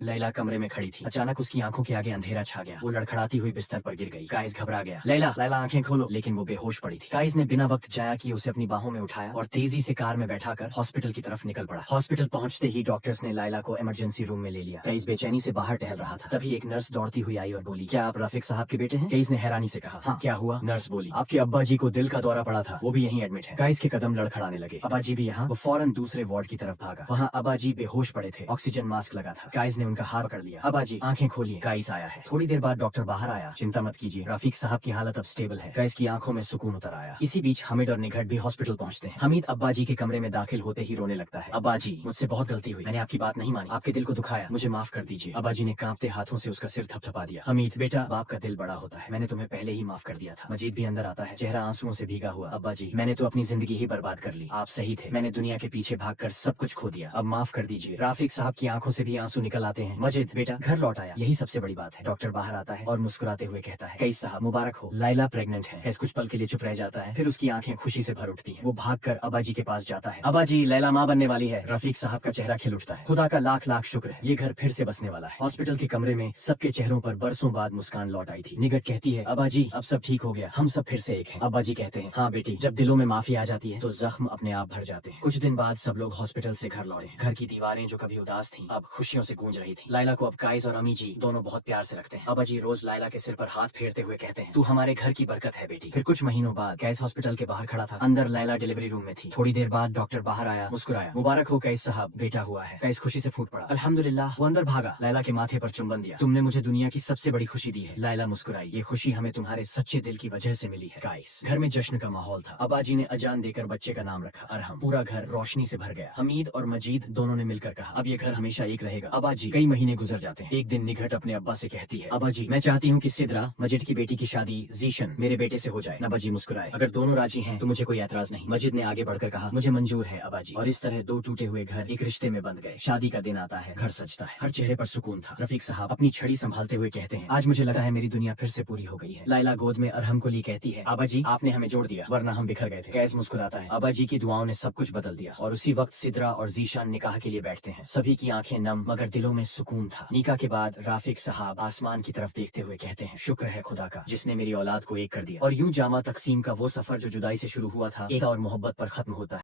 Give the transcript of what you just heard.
लैला कमरे में खड़ी थी। अचानक उसकी आंखों के आगे अंधेरा छा गया। वो लड़खड़ाती हुई बिस्तर पर गिर गई। काइस घबरा गया। लैला लैला आंखें खोलो, लेकिन वो बेहोश पड़ी थी। काइस ने बिना वक्त जाया किए उसे अपनी बाहों में उठाया और तेजी से कार में बैठाकर हॉस्पिटल की तरफ निकल पड़ा। हॉस्पिटल पहुंचते ही डॉक्टर्स ने लैला को इमरजेंसी रूम में ले लिया। काइस बेचैनी से बाहर टहल रहा था। तभी एक नर्स दौड़ती हुई आई और बोली, क्या आप रफीक साहब के बेटे हैं? काइस ने हैरानी से कहा, हाँ। क्या हुआ? नर्स बोली, आपके अब्बा जी को दिल का दौरा पड़ा था, वो भी यहीं एडमिट है। काइस के कदम लड़खड़ाने लगे। अब्बा जी भी यहाँ? वो फौरन दूसरे वार्ड की तरफ भागा। वहाँ अब्बा जी बेहोश पड़े थे, ऑक्सीजन मास्क लगा था। काइस ने उनका हाथ पकड़ लिया। अब्बा जी आंखें खोलिए, काइस आया है। थोड़ी देर बाद डॉक्टर बाहर आया। चिंता मत कीजिए, रफीक साहब की हालत अब स्टेबल है। काइस की आंखों में सुकून उतर आया। इसी बीच हमिद और निगहत भी हॉस्पिटल पहुंचते हैं। हमीद अब्बा जी के कमरे में दाखिल होते ही रोने लगता है। अब्बा जी, मुझसे बहुत गलती हुई, मैंने आपकी बात नहीं मानी, आपके दिल को दुखाया, मुझे माफ कर दीजिए। अब्बा जी ने कांपते हाथों से उसका सिर थपथपा दिया। हमीद, बेटा, बाप का दिल बड़ा होता है, मैंने तुम्हें पहले ही माफ कर दिया था। मजीद भी अंदर आता है, चेहरा आंसुओं से भीगा हुआ। अब्बा जी, मैंने तो अपनी जिंदगी ही बर्बाद कर ली, आप सही थे, मैंने दुनिया के पीछे भागकर सब कुछ खो दिया, अब माफ कर दीजिए। रफीक साहब की आंखों से भी आंसू निकल आते हैं। मजीद, बेटा, घर लौट आया, यही सबसे बड़ी बात है। डॉक्टर बाहर आता है और मुस्कुराते हुए कहता है, कैस साहब मुबारक हो, लैला प्रेग्नेंट है। कैस कुछ पल के लिए चुप रह जाता है, फिर उसकी आंखें खुशी से भर उठती है। वो भागकर अब्बा जी के पास जाता है। अब्बा जी, लैला माँ बनने वाली है। रफीक साहब का चेहरा खिल उठता है। खुदा का लाख लाख शुक्र है, ये घर फिर से बसने वाला है। हॉस्पिटल के कमरे में सबके चेहरों पर बरसों बाद मुस्कान लौट आई थी। निगहत कहती है, अब्बा जी अब सब ठीक हो गया, हम सब फिर से एक हैं। अब्बा जी कहते हैं, हाँ बेटी, जब दिलों में माफी आ जाती है तो जख्म अपने आप भर जाते हैं। कुछ दिन बाद सब लोग हॉस्पिटल से घर लौटे। घर की दीवारें जो कभी उदास थीं, अब खुशियों से गूंज रही थी। लैला को अब काइस और अमी जी दोनों बहुत प्यार से रखते हैं। अब्बा जी रोज लैला के सिर पर हाथ फेरते हुए कहते हैं, तू हमारे घर की बरकत है बेटी। फिर कुछ महीनों बाद कैस हॉस्पिटल के बाहर खड़ा था। अंदर लैला डिलीवरी रूम में थी। थोड़ी देर बाद डॉक्टर बाहर आया, मुस्कुराया, मुबारक हो कैस साहब, बेटा हुआ है। कैस खुशी से फूट पड़ा, अल्हम्दुलिल्लाह। वो अंदर भागा, लैला के माथे पर चुंबन दिया। तुमने मुझे दुनिया की सबसे बड़ी खुशी दी है। लैला मुस्कुराई, ये खुशी हमें तुम्हारे सच्चे दिल की वजह से मिली है। काइस, घर में जश्न का माहौल था। अब्बा जी ने अजान देकर बच्चे का नाम रखा, अरहम। पूरा घर रोशनी से भर गया। हमीद और मजीद दोनों ने मिलकर कहा, अब ये घर हमेशा एक रहेगा। अब्बा जी, कई महीने गुजर जाते हैं। एक दिन निगहत अपने अब्बा से कहती है, अब्बा जी, मैं चाहती हूँ कि सिद्रा, मजिद की बेटी की शादी जीशन मेरे बेटे से हो जाए। अब्बा जी मुस्कुराए, अगर दोनों राजी हैं तो मुझे कोई एतराज नहीं। मजिद ने आगे बढ़कर कहा, मुझे मंजूर है अब्बा जी। और इस तरह दो टूटे हुए घर एक रिश्ते में बंध गए। शादी का दिन आता है, घर सजता है, हर चेहरे पर सुकून था। रफीक साहब अपनी छड़ी संभालते हुए कहते हैं, आज मुझे लगा है मेरी दुनिया फिर से पूरी हो गई है। लैला गोद में अरहम को ली कहती है, अब्बा जी, आपने हमें जोड़ दिया, वरना हम बिखर गए थे। कैस मुस्कुराता है, अब्बा जी की दुआओं ने सब कुछ बदल दिया। और उसी वक्त सिद्रा और जीशान निकाह के लिए बैठते हैं। सभी की आंखें नम, मगर दिलों में सुकून था। निकाह के बाद रफीक साहब आसमान की तरफ देखते हुए कहते हैं, शुक्र है खुदा का जिसने मेरी औलाद को एक कर दिया। और यूं जामा तकसीम का वो सफर जो जुदाई से शुरू हुआ था, एकता और मोहब्बत पर खत्म होता है।